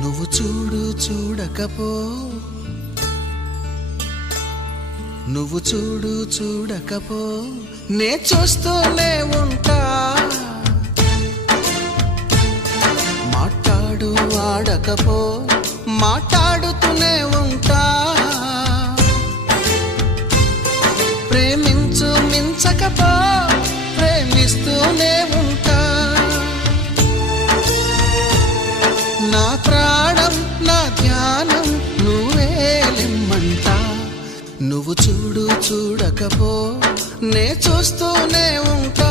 నువ్వు చూడు చూడకపో. నువ్వు చూడు చూడకపో. నే చూస్తూనే ఉంటా. మాట్లాడు ఆడకపో. మాట్లాడుతూనే ఉంటా. ప్రేమి నా ప్రాణం నా ధ్యానం నువ్వేలిమ్మంటా నువ్వు చూడు చూడకపో నే చూస్తూనే ఉంటా.